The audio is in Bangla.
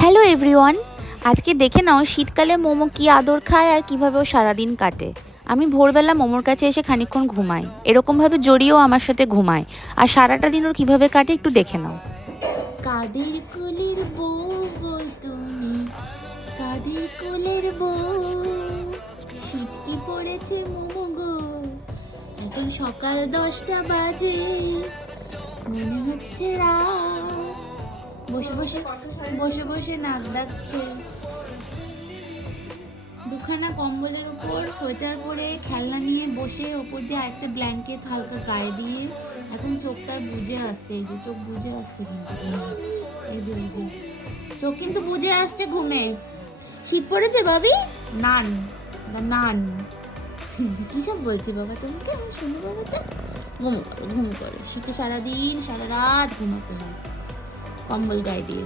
হ্যালো এভরিওয়ান, আজকে দেখে নাও শীতকালে মোমো কি আদর খায় আর কিভাবে ও সারাদিন কাটে। আমি ভোরবেলা মোমোর কাছে এসে খানিকক্ষণ ঘুমাই, এরকমভাবে জড়িয়েও আমার সাথে ঘুমায়, আর সারাটা দিন ওর কীভাবে কাটে একটু দেখে নাও। কাদের কোলের বউ গো তুমি, কাদের কোলের বউ, শীতটি পড়েছে মোমো গো, এখন সকাল 10টা বাজে, মনে হচ্ছে রাত। বসে বসে বসে বসে নাক ডাকছে, দুখানা কম্বলের উপর সোয়েটার পরে খেলনা নিয়ে বসে, ওপর দিয়ে আরেকটা ব্ল্যাঙ্কেট হালকা গায়ে দিয়ে এখন চোখটার বুঝে আসছে। এই যে চোখ বুঝে আসছে, কিন্তু এই যে চোখ কিন্তু বুঝে আসছে ঘুমে। শীত পড়েছে ভাবি, নান নান কি সব বলছি বাবা তোমাকে, আমি শুনি বাবাটা। ঘুম করো ঘুম করো, শীতে সারাদিন সারা রাত ঘুমাতে হয় কম্বল গায়ে দিয়ে।